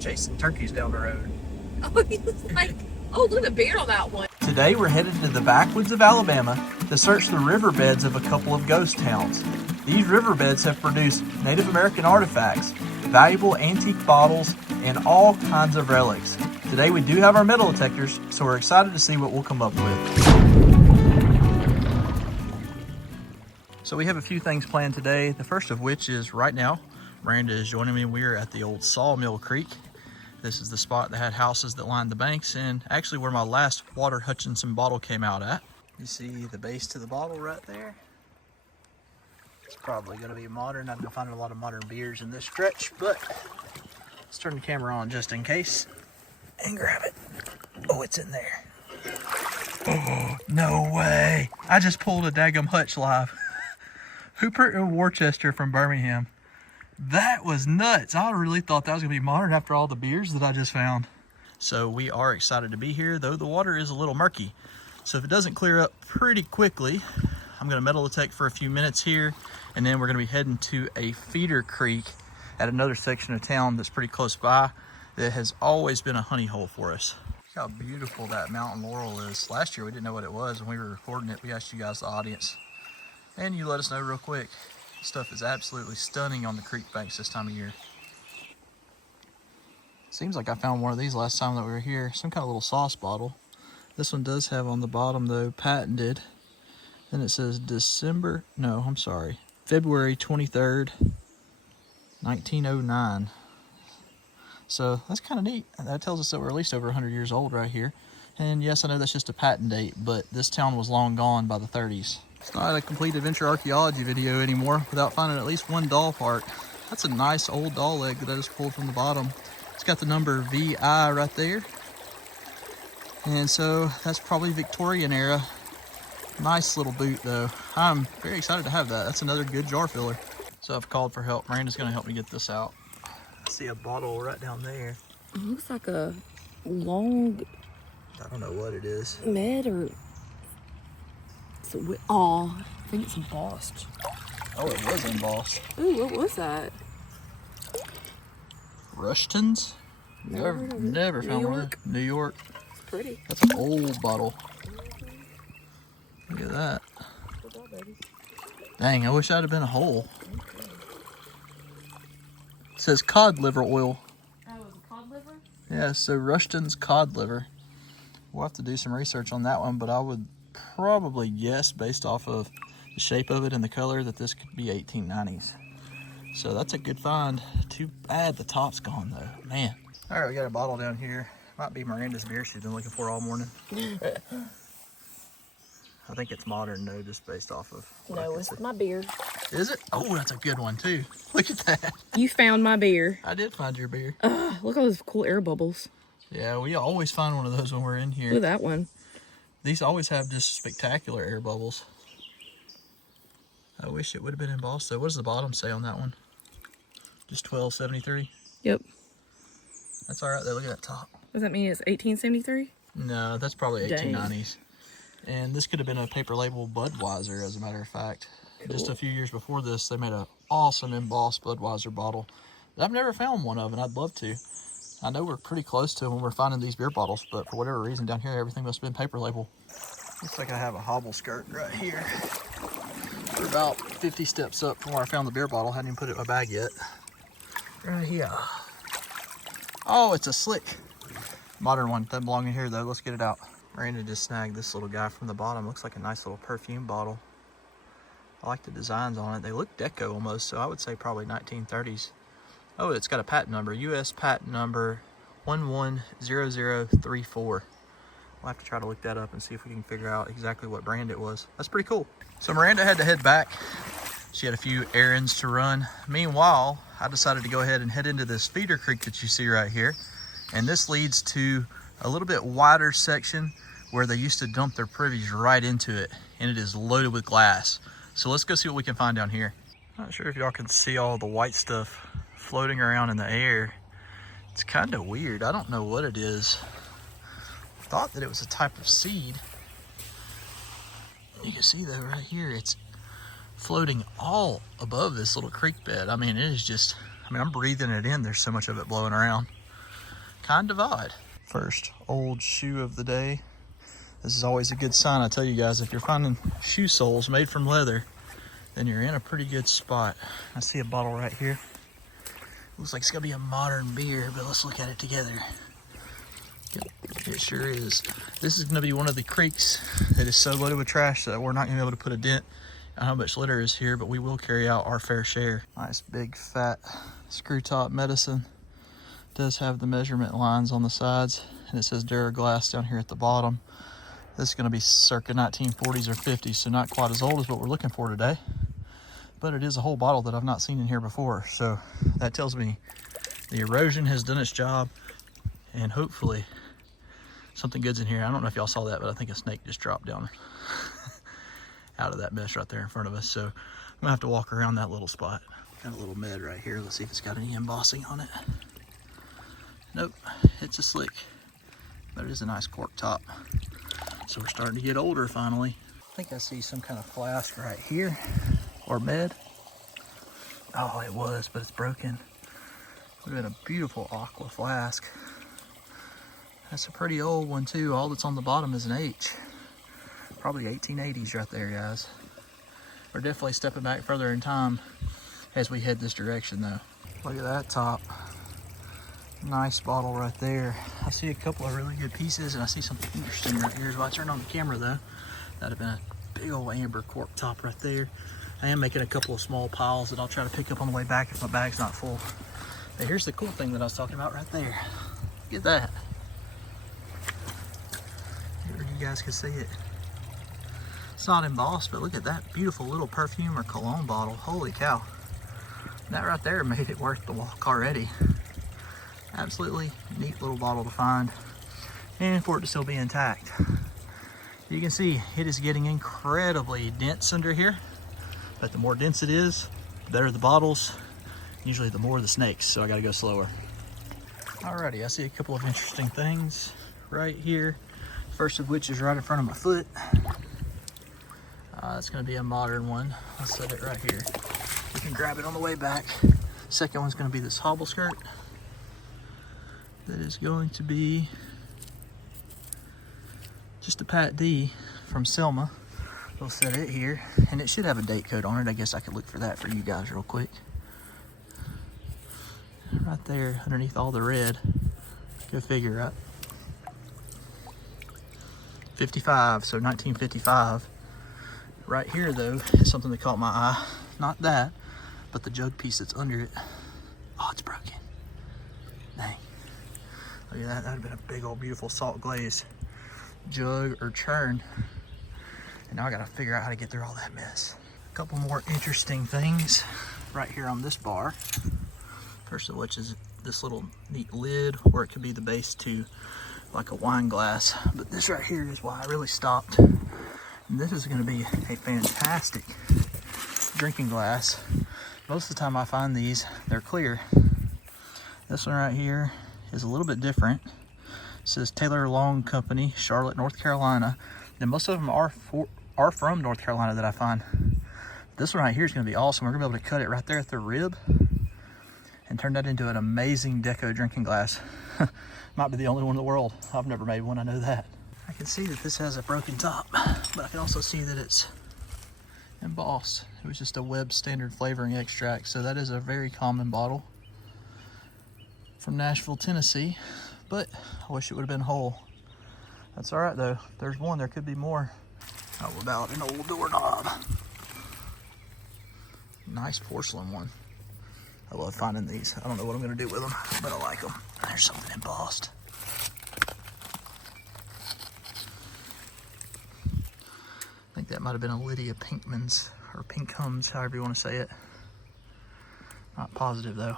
chasing turkeys down the road. Oh, he was like, oh, look at the beard on that one. Today we're headed to the backwoods of Alabama to search the riverbeds of a couple of ghost towns. These riverbeds have produced Native American artifacts, valuable antique bottles, and all kinds of relics. Today we do have our metal detectors, so we're excited to see what we'll come up with. So we have a few things planned today, the first of which is right now, Miranda is joining me. We are at the old Sawmill Creek. This is the spot that had houses that lined the banks and actually where my last Water Hutchinson bottle came out at. You see the base to the bottle right there? It's probably gonna be modern. I've been finding a lot of modern beers in this stretch, but let's turn the camera on just in case and grab it. Oh, it's in there. Oh, no way. I just pulled a daggum hutch live. Hooper and Worcester from Birmingham. That was nuts. I really thought that was gonna be modern after all the beers that I just found. So we are excited to be here, though the water is a little murky. So if it doesn't clear up pretty quickly, I'm gonna metal detect for a few minutes here, and then we're gonna be heading to a feeder creek at another section of town that's pretty close by that has always been a honey hole for us. Look how beautiful that mountain laurel is. Last year we didn't know what it was when we were recording it. We asked you guys, the audience, and you let us know real quick. This stuff is absolutely stunning on the creek banks this time of year. Seems like I found one of these last time that we were here. Some kind of little sauce bottle. This one does have on the bottom though, patented. Then it says February 23rd, 1909. So that's kind of neat. That tells us that we're at least over 100 years old right here. And yes, I know that's just a patent date, but this town was long gone by the 30s. It's not a complete adventure archaeology video anymore without finding at least one doll part. That's a nice old doll leg that I just pulled from the bottom. It's got the number VI right there. And so that's probably Victorian era. Nice little boot though. I'm very excited to have that. That's another good jar filler. So I've called for help. Miranda's gonna help me get this out. I see a bottle right down there. It looks like a long... I don't know what it is. Med or... Oh, I think it's embossed. Oh, it was embossed. Ooh, what was that? Rushton's? Never found one. New York. It's pretty. That's an old bottle. Look at that. Dang, I wish I'd have been a hole. It says cod liver oil. Oh, it was a cod liver? Yeah, so Rushton's cod liver. We'll have to do some research on that one, but I would probably guess, based off of the shape of it and the color, that this could be 1890s. So that's a good find. Too bad the top's gone though, man. All right, we got a bottle down here. Might be Miranda's beer she's been looking for all morning. I think it's modern though, just based off of... No, it's my beer. Is it? Oh, that's a good one too. Look at that. You found my beer. I did find your beer. Look at those cool air bubbles. Yeah, we always find one of those when we're in here. Look at that one. These always have just spectacular air bubbles. I wish it would have been embossed though. What does the bottom say on that one? Just 1273? Yep. That's all right though. Look at that top. Does that mean it's 1873? No, that's probably 1890s. And this could have been a paper label Budweiser, as a matter of fact. Cool. Just a few years before this, they made an awesome embossed Budweiser bottle that I've never found one of, and I'd love to. I know we're pretty close to when we're finding these beer bottles, but for whatever reason down here, everything must have been paper label. Looks like I have a hobble skirt right here. We're about 50 steps up from where I found the beer bottle. Hadn't even put it in my bag yet. Right here. Oh, it's a slick. Modern one. Doesn't belong in here though. Let's get it out. Miranda just snagged this little guy from the bottom. Looks like a nice little perfume bottle. I like the designs on it. They look deco almost, so I would say probably 1930s. Oh, it's got a patent number. US patent number 110034. We'll have to try to look that up and see if we can figure out exactly what brand it was. That's pretty cool. So Miranda had to head back. She had a few errands to run. Meanwhile, I decided to go ahead and head into this feeder creek that you see right here. And this leads to a little bit wider section where they used to dump their privies right into it. And it is loaded with glass. So let's go see what we can find down here. Not sure if y'all can see all the white stuff floating around in the air. It's kind of weird. I don't know what it is. I thought that it was a type of seed. You can see though right here, it's floating all above this little creek bed. I mean, it is just, I'm breathing it in. There's so much of it blowing around. kind of odd. First old shoe of the day. This is always a good sign. I tell you guys, if you're finding shoe soles made from leather, then you're in a pretty good spot. I see a bottle right here. Looks like it's gonna be a modern beer, but let's look at it together. Yep, it sure is. This is gonna be one of the creeks that is so loaded with trash that we're not gonna be able to put a dent on how much litter is here, but we will carry out our fair share. Nice big fat screw top medicine. Does have the measurement lines on the sides, and it says Duraglass down here at the bottom. This is going to be circa 1940s or 50s, so not quite as old as what we're looking for today, but it is a whole bottle that I've not seen in here before, so that tells me the erosion has done its job, and hopefully something good's in here. I don't know if y'all saw that, but I think a snake just dropped down out of that mess right there in front of us, so I'm gonna have to walk around that little spot. Got a little med right here. Let's see if it's got any embossing on it. Nope, it's a slick, but it is a nice cork top. So we're starting to get older finally. I think I see some kind of flask right here, or med. Oh, it was, but it's broken. Would have been a beautiful aqua flask. That's a pretty old one too. All that's on the bottom is an H. Probably 1880s right there, guys. We're definitely stepping back further in time as we head this direction though. Look at that top. Nice bottle right there. I see a couple of really good pieces, and I see something interesting right here. If I turn on the camera though, that'd have been a big old amber cork top right there. I am making a couple of small piles that I'll try to pick up on the way back if my bag's not full. But here's the cool thing that I was talking about right there. Look at that. Here you guys can see it. It's not embossed, but look at that beautiful little perfume or cologne bottle. Holy cow. That right there made it worth the walk already. Absolutely neat little bottle to find, and for it to still be intact. You can see it is getting incredibly dense under here, but the more dense it is, the better the bottles, usually the more the snakes, so I gotta go slower. Alrighty, I see a couple of interesting things right here. First of which is right in front of my foot. It's gonna be a modern one. I'll set it right here. You can grab it on the way back. Second one's gonna be this hobble skirt. That is going to be just a Pat D from Selma. We'll set it here, and it should have a date code on it. I guess I could look for that for you guys real quick. Right there underneath all the red. Go figure, right? 55, so 1955. Right here though is something that caught my eye. Not that, but the jug piece that's under it. Oh, it's broken. Dang. Look at that, that would have been a big old beautiful salt glaze jug or churn. And now I gotta figure out how to get through all that mess. A couple more interesting things right here on this bar. First of which is this little neat lid, or it could be the base to like a wine glass. But this right here is why I really stopped. And this is gonna be a fantastic drinking glass. Most of the time I find these, they're clear. This one right here is a little bit different. It says Taylor Long Company, Charlotte, North Carolina. And most of them are from North Carolina that I find. This one right here is gonna be awesome. We're gonna be able to cut it right there at the rib and turn that into an amazing Deco drinking glass. Might be the only one in the world. I've never made one, I know that. I can see that this has a broken top, but I can also see that it's embossed. It was just a Webb standard flavoring extract, so that is a very common bottle from Nashville, Tennessee, but I wish it would have been whole. That's all right though. There's one, there could be more. How about an old doorknob? Nice porcelain one. I love finding these. I don't know what I'm gonna do with them, but I like them. There's something embossed. I think that might have been a Lydia Pinkman's, or Pinkhams, however you want to say it. Not positive though.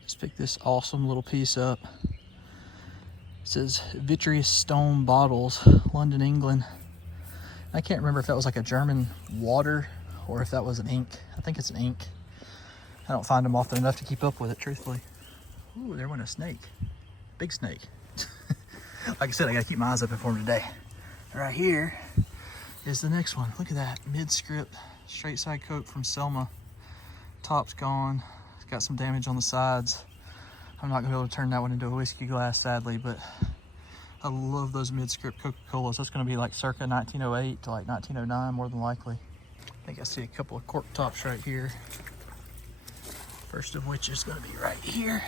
Let's pick this awesome little piece up. It says Vitreous Stone Bottles, London, England. I can't remember if that was like a German water or if that was an ink. I think it's an ink. I don't find them often enough to keep up with it, truthfully. Ooh, there went a snake. Big snake. Like I said, I gotta keep my eyes open for him today. Right here is the next one. Look at that, mid-script, straight side coat from Selma. Top's gone. It's got some damage on the sides, I'm not gonna be able to turn that one into a whiskey glass, sadly, but I love those mid-script Coca-Colas. That's gonna be like circa 1908 to like 1909, more than likely. I think I see a couple of cork tops right here. First of which is gonna be right here.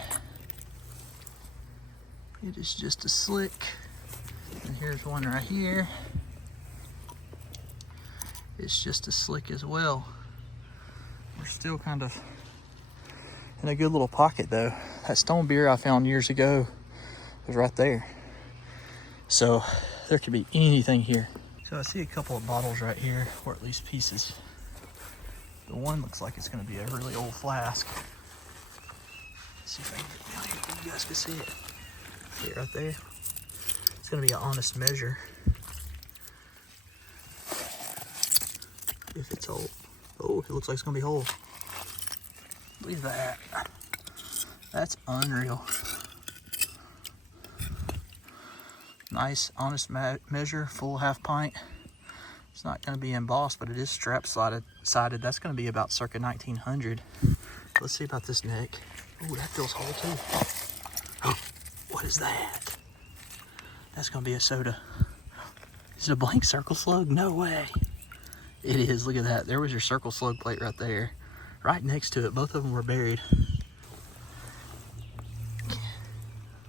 It is just a slick. And here's one right here. It's just as slick as well. We're still kind of in a good little pocket though. That stone beer I found years ago was right there. So there could be anything here. So I see a couple of bottles right here, or at least pieces. The one looks like it's gonna be a really old flask. Let's see if I can get down here so you guys can see it. See it right there? It's gonna be an honest measure. If it's old. Oh, it looks like it's gonna be whole. Look at that. That's unreal. Nice, honest measure, full half pint. It's not gonna be embossed, but it is strap sided. That's gonna be about circa 1900. Let's see about this neck. Oh, that feels whole too. Oh, what is that? That's gonna be a soda. Is it a blank circle slug? No way. It is, look at that. There was your circle slug plate right there. Right next to it, both of them were buried.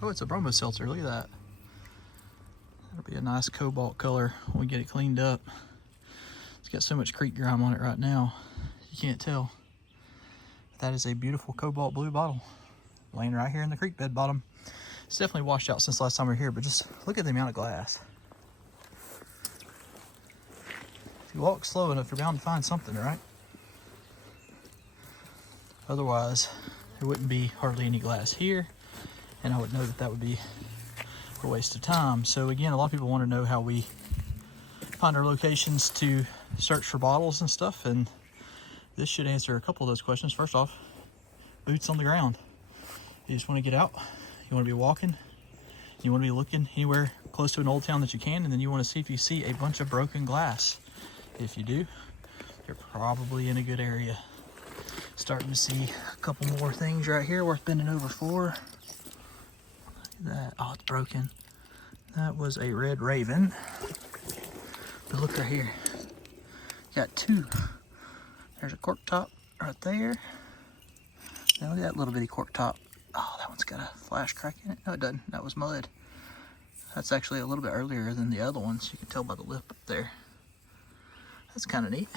Oh, it's a bromo seltzer, look at that. That'll be a nice cobalt color when we get it cleaned up. It's got so much creek grime on it right now, you can't tell. That is a beautiful cobalt blue bottle, laying right here in the creek bed bottom. It's definitely washed out since last time we were here, but just look at the amount of glass. If you walk slow enough, you're bound to find something, right? Otherwise, there wouldn't be hardly any glass here, and I would know that that would be a waste of time. So again, a lot of people want to know how we find our locations to search for bottles and stuff, and this should answer a couple of those questions. First off, boots on the ground. You just want to get out, you want to be walking, you want to be looking anywhere close to an old town that you can, and then you want to see if you see a bunch of broken glass. If you do, you're probably in a good area. Starting to see a couple more things right here worth bending over for. Look at that. Oh, it's broken. That was a red raven. But look right here. Got two. There's a cork top right there. Now look at that little bitty cork top. Oh, that one's got a flash crack in it. No, it doesn't. That was mud. That's actually a little bit earlier than the other ones. You can tell by the lip up there. That's kind of neat.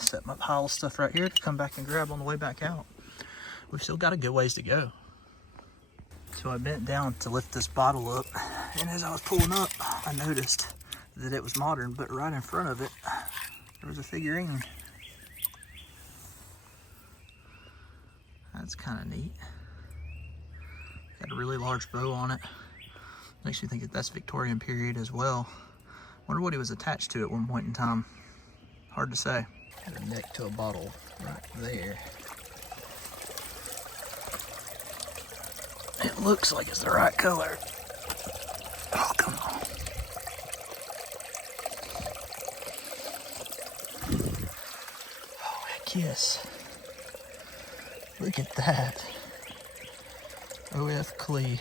Set my pile of stuff right here to come back and grab on the way back out. We've still got a good ways to go. So I bent down to lift this bottle up, and as I was pulling up, I noticed that it was modern, but right in front of it, there was a figurine. That's kind of neat. Got a really large bow on it. Makes me think that that's Victorian period as well. Wonder what he was attached to at one point in time. Hard to say. Got a neck to a bottle right there. It looks like it's the right color. Oh, come on. Oh, heck yes. Look at that. O.F. Clee,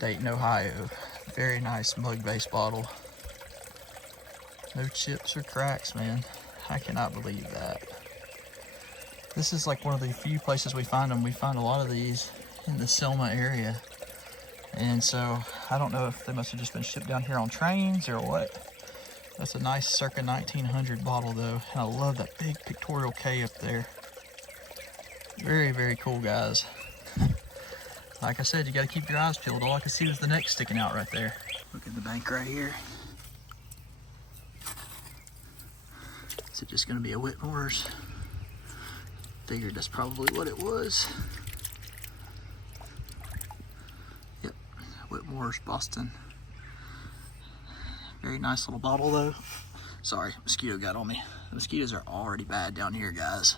Dayton, Ohio. Very nice mug-based bottle. No chips or cracks, man. I cannot believe that. This is like one of the few places we find them. We find a lot of these in the Selma area. And so I don't know if they must have just been shipped down here on trains or what. That's a nice circa 1900 bottle though. And I love that big pictorial K up there. Very, very cool, guys. Like I said, you gotta keep your eyes peeled. All I could see was the neck sticking out right there. Look at the bank right here. Is it just gonna be a Whitmore's? Figured that's probably what it was. Yep, Whitmore's Boston. Very nice little bottle though. Sorry, mosquito got on me. The mosquitoes are already bad down here, guys.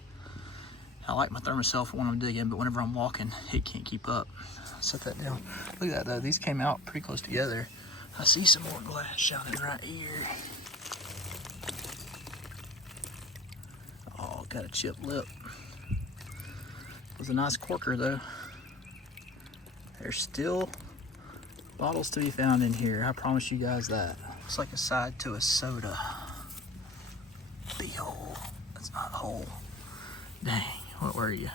I like my thermocell for when I'm digging, but whenever I'm walking, it can't keep up. Set that down. Look at that though, these came out pretty close together. I see some more glass shining right here. Oh, got a chipped lip. It was a nice corker though. There's still bottles to be found in here. I promise you guys that. Looks like a side to a soda. Big hole. That's not a hole. Dang, what were you?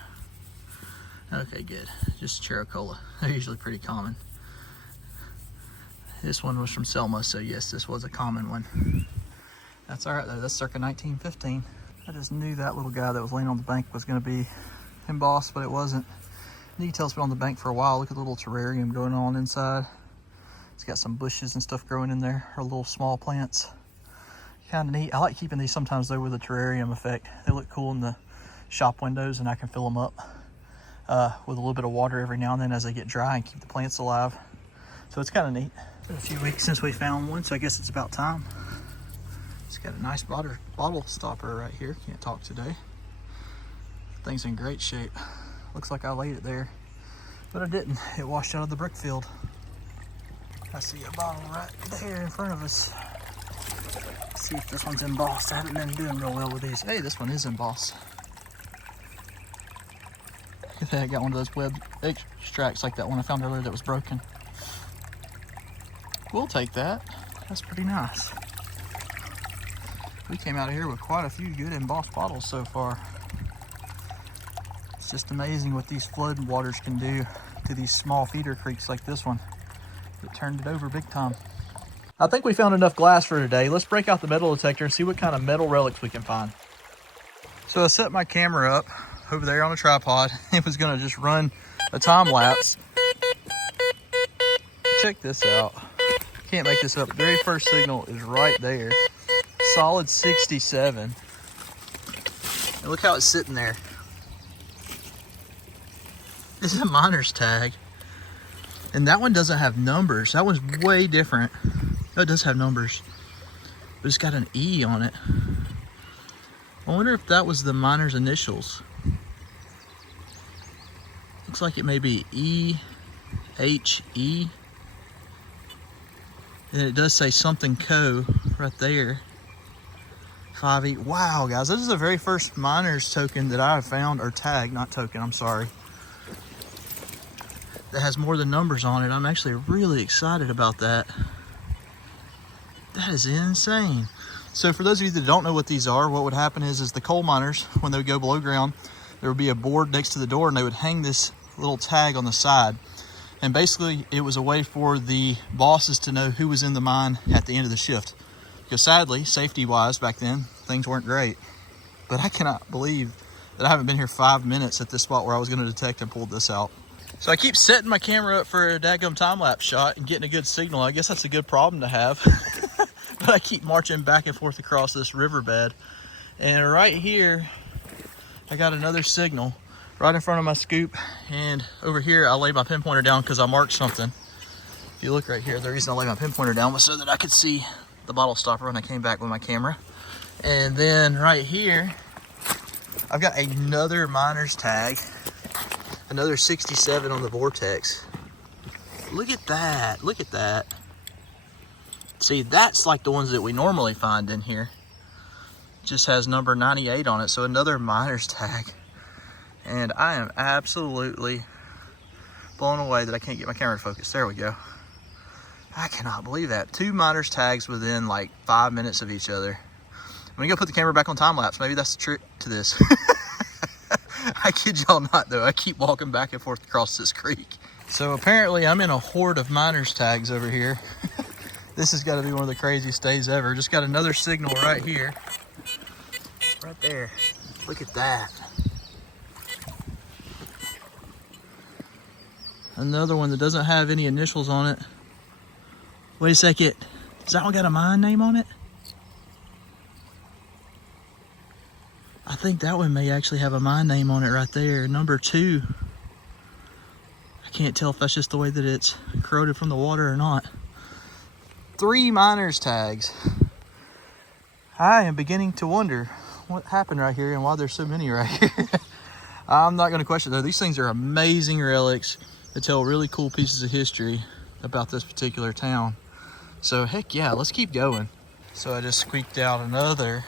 Okay, good. Just Cherry Cola. They're usually pretty common. This one was from Selma, so yes, this was a common one. That's all right though, that's circa 1915. I just knew that little guy that was laying on the bank was gonna be embossed, but it wasn't. Detail's been on the bank for a while. Look at the little terrarium going on inside. It's got some bushes and stuff growing in there, or little small plants. Kind of neat. I like keeping these sometimes though with a terrarium effect. They look cool in the shop windows and I can fill them up with a little bit of water every now and then as they get dry and keep the plants alive. So it's kind of neat. It's been a few weeks since we found one, so I guess it's about time. It's got a nice bottle stopper right here. Can't talk today. Thing's in great shape. Looks like I laid it there, but I didn't. It washed out of the brick field. I see a bottle right there in front of us. Let's see if this one's embossed. I haven't been doing real well with these. Hey, this one is embossed. Look at that, I got one of those web extracts like that one I found earlier that was broken. We'll take that. That's pretty nice. We came out of here with quite a few good embossed bottles so far. It's just amazing what these flood waters can do to these small feeder creeks like this one. It turned it over big time. I think we found enough glass for today. Let's break out the metal detector and see what kind of metal relics we can find. So I set my camera up over there on a tripod. It was gonna just run a time lapse. Check this out. Can't make this up. The very first signal is right there. Solid 67. And look how it's sitting there. This is a miner's tag. And that one doesn't have numbers. That one's way different. Oh, it does have numbers, but it's got an E on it. I wonder if that was the miner's initials. Looks like it may be E-H-E. And it does say something Co right there. 5E. Wow, guys, this is the very first miner's token that I have found, or tag, not token, I'm sorry, that has more than numbers on it. I'm actually really excited about that. That is insane. So for those of you that don't know what these are, what would happen is the coal miners, when they would go below ground, there would be a board next to the door and they would hang this little tag on the side. And basically it was a way for the bosses to know who was in the mine at the end of the shift. Because sadly, safety wise back then, things weren't great. But I cannot believe that I haven't been here 5 minutes at this spot where I was gonna detect and pulled this out. So I keep setting my camera up for a dadgum time-lapse shot and getting a good signal. I guess that's a good problem to have. But I keep marching back and forth across this riverbed. And right here, I got another signal right in front of my scoop. And over here, I laid my pinpointer down because I marked something. If you look right here, the reason I laid my pinpointer down was so that I could see the bottle stopper when I came back with my camera. And then right here, I've got another miner's tag. Another 67 on the Vortex. Look at that, look at that. See, that's like the ones that we normally find in here. Just has number 98 on it, so another miner's tag. And I am absolutely blown away that I can't get my camera to focus. There we go. I cannot believe that. 2 miner's tags within like 5 minutes of each other. I'm gonna go put the camera back on time lapse. Maybe that's the trick to this. I kid y'all not though, I keep walking back and forth across this creek. So apparently I'm in a horde of miner's tags over here. This has got to be one of the craziest days ever. Just got another signal right here. Right there. Look at that. Another one that doesn't have any initials on it. Wait a second. Does that one got a mine name on it? I think that one may actually have a mine name on it right there. Number 2. I can't tell if that's just the way that it's corroded from the water or not. 3 miner's tags. I am beginning to wonder what happened right here and why there's so many right here. I'm not going to question though. These things are amazing relics that tell really cool pieces of history about this particular town. So heck yeah, let's keep going. So I just squeaked out another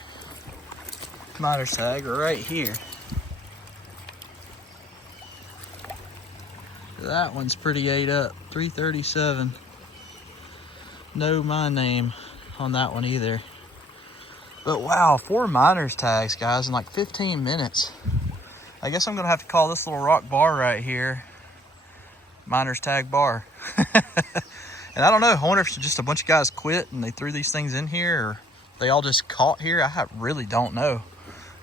miner's tag right here. That one's pretty ate up. 337. No my name on that one either. But wow, 4 miner's tags, guys, in like 15 minutes. I guess I'm gonna have to call this little rock bar right here miner's tag bar. And I don't know, I wonder if just a bunch of guys quit and they threw these things in here, or they all just caught here. I really don't know.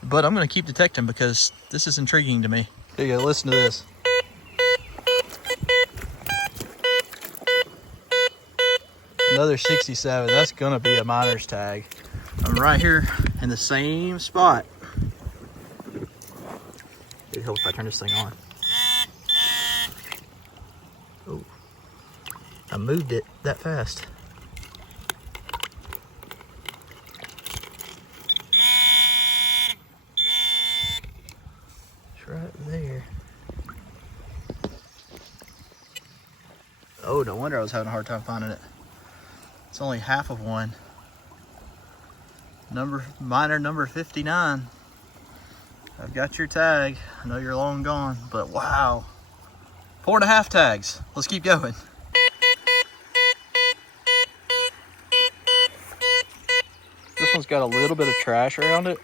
But I'm gonna keep detecting because this is intriguing to me. Here you go, listen to this. Another 67, that's gonna be a miner's tag. I'm right here in the same spot. It'd help if I turn this thing on. Oh, I moved it that fast. It's right there. Oh, no wonder I was having a hard time finding it. It's only half of one. Miner number 59. I've got your tag. I know you're long gone, but wow. 4.5 tags. Let's keep going. This one's got a little bit of trash around it,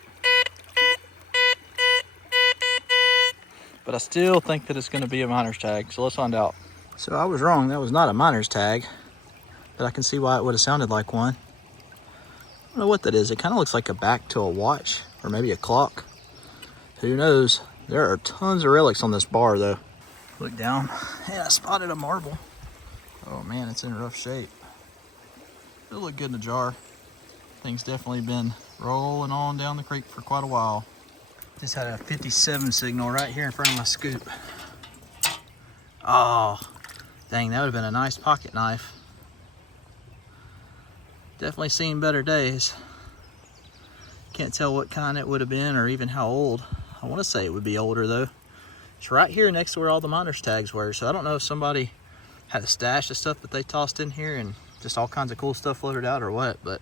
but I still think that it's gonna be a miner's tag, so let's find out. So I was wrong, that was not a miner's tag, but I can see why it would have sounded like one. I don't know what that is. It kind of looks like a back to a watch or maybe a clock. Who knows? There are tons of relics on this bar though. Look down and I spotted a marble. Oh man, it's in rough shape. It'll look good in a jar. Thing's definitely been rolling on down the creek for quite a while. Just had a 57 signal right here in front of my scoop. Oh, dang, that would have been a nice pocket knife. Definitely seen better days. Can't tell what kind it would have been or even how old. I want to say it would be older though. It's right here next to where all the miner's tags were. So I don't know if somebody had a stash of stuff that they tossed in here and just all kinds of cool stuff floated out or what. But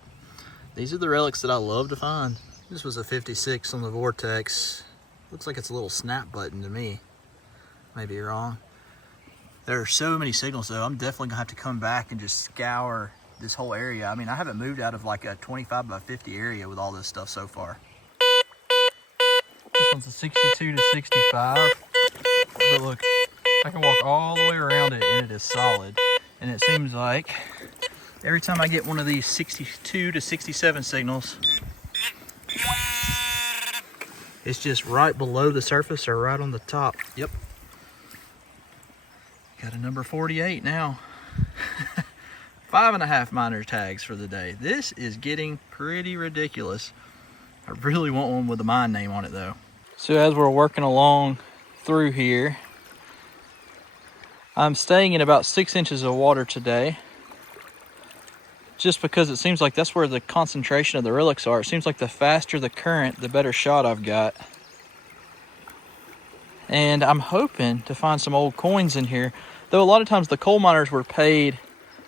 these are the relics that I love to find. This was a 56 on the Vortex. Looks like it's a little snap button to me. Maybe wrong. There are so many signals though. I'm definitely gonna have to come back and just scour this whole area. I mean, I haven't moved out of like a 25 by 50 area with all this stuff so far. This one's a 62 to 65. But look, I can walk all the way around it and it is solid. And it seems like every time I get one of these 62 to 67 signals, it's just right below the surface or right on the top. Yep. Got a number 48 now. 5.5 miner tags for the day. This is getting pretty ridiculous. I really want one with a mine name on it though. So as we're working along through here, I'm staying in about 6 inches of water today, just because it seems like that's where the concentration of the relics are. It seems like the faster the current, the better shot I've got. And I'm hoping to find some old coins in here, though a lot of times the coal miners were paid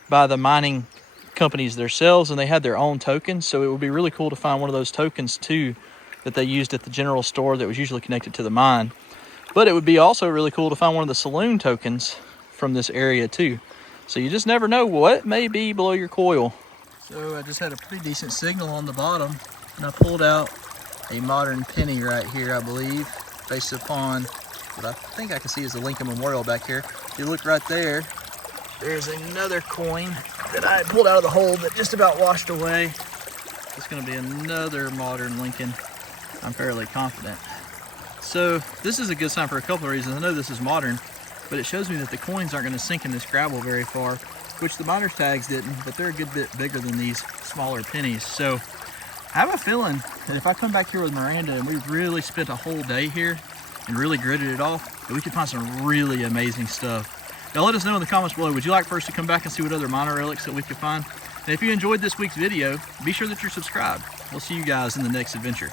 by the mining companies themselves and they had their own tokens, so it would be really cool to find one of those tokens too that they used at the general store that was usually connected to the mine. But it would be also really cool to find one of the saloon tokens from this area too. So you just never know what may be below your coil. So I just had a pretty decent signal on the bottom and I pulled out a modern penny right here, I believe, based upon what I think I can see is the Lincoln Memorial back here. If you look right there, there's another coin that I had pulled out of the hole that just about washed away. It's gonna be another modern Lincoln, I'm fairly confident. So this is a good sign for a couple of reasons. I know this is modern, but it shows me that the coins aren't gonna sink in this gravel very far, which the miner's tags didn't, but they're a good bit bigger than these smaller pennies. So I have a feeling that if I come back here with Miranda and we really spent a whole day here and really gritted it off, that we could find some really amazing stuff. Now let us know in the comments below, would you like for us to come back and see what other miner relics that we could find? And if you enjoyed this week's video, be sure that you're subscribed. We'll see you guys in the next adventure.